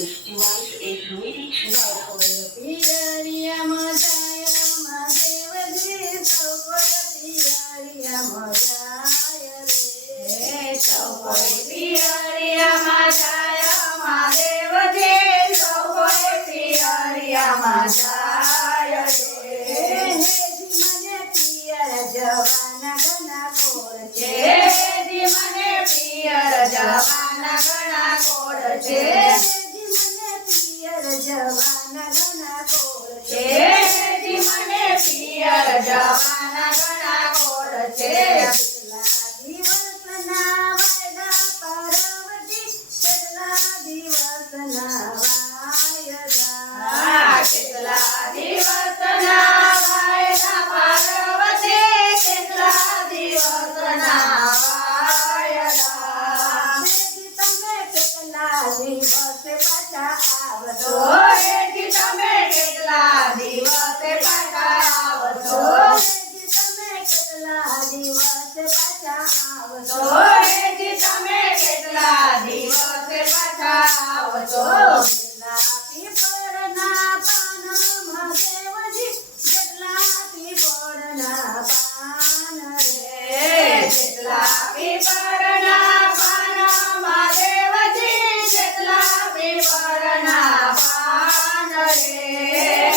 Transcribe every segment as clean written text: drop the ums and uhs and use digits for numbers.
Bluetooth device is ready to pair. પિયરિયામાં જાય મહાદેવજી સૌ કોઈ પિયરિયામાં જાય રે સૌ કોઈ પિયરિયામાં જાય મહાદેવજી સૌ કોઈ પિયરિયામાં જાય રે મને પિયર જવાના ઘણા કોર છે મને પિયર જવાના ઘણા કોર છે મને પિયર જવાના ઘણા કોર છે મને પિયર જવાના ઘણા કોર છે કેટલા દિવસના વાયદા પાર્વતી કેટલા દિવસના વાયદા કેટલા દિવસના વાયદા તમે કેટલા દિવસે પાછા આવશો તમે કેટલા દિવસે પાછા આવશો તમે કેટલા દિવસે પાછા આવશો તમે કેટલા દિવસે પાછા આવશો પીપળના પાન મહાદેવજી કેટલા પીપળના પાન રે કેટલા પીપળના પાન મહાદેવજી કેટલા પીપળના પાન રે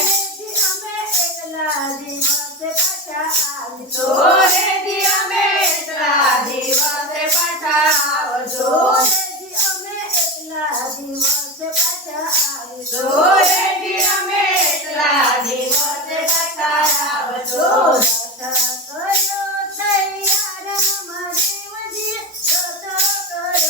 અમે એકલા દિવસે પાછા આવશો અમે એકલા દિવસે પાછા આવશો અમે એકલા દિવસે પાછા આવશો અમે એકલા દિવસે પાછા આવશો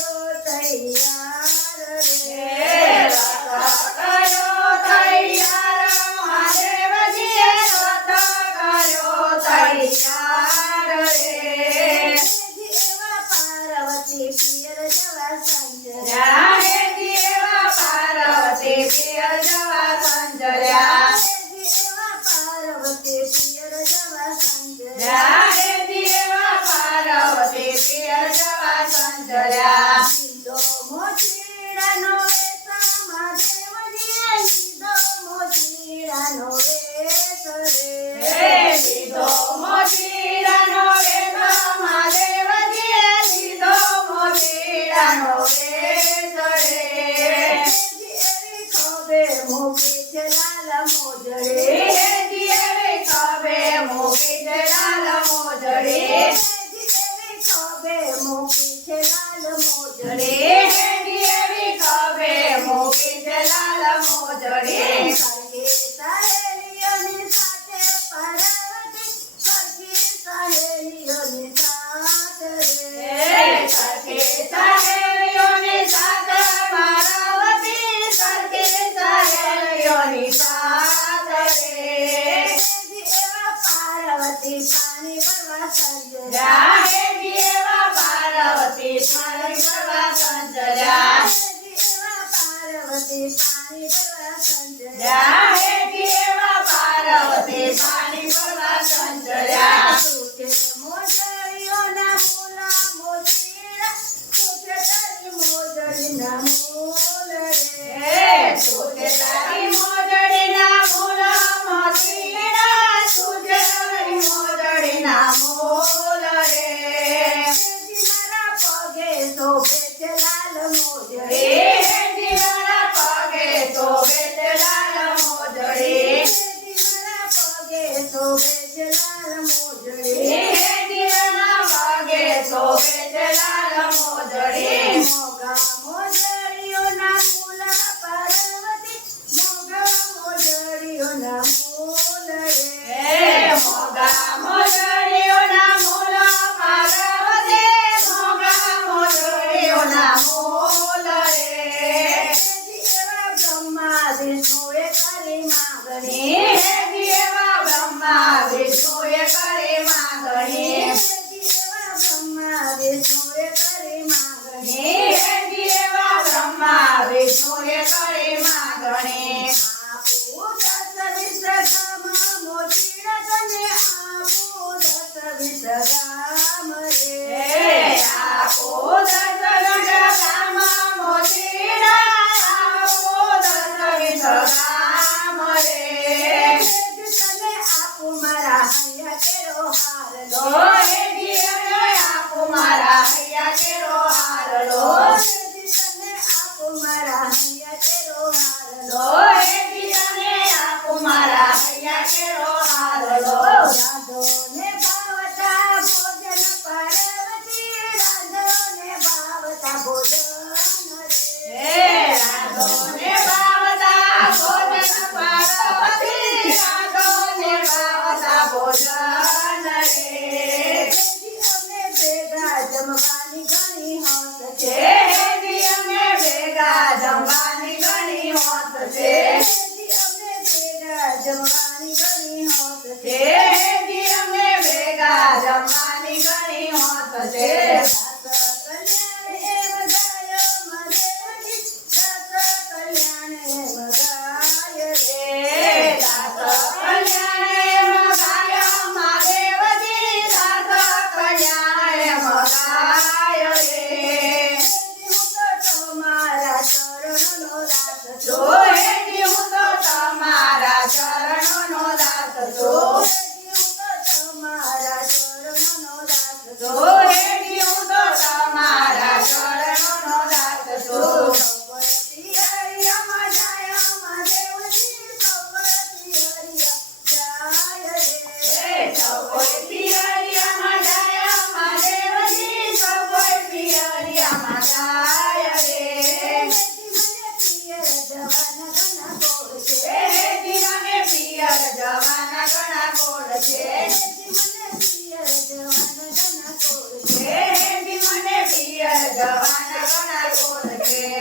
મોજળીઓના મોલા મોજીડા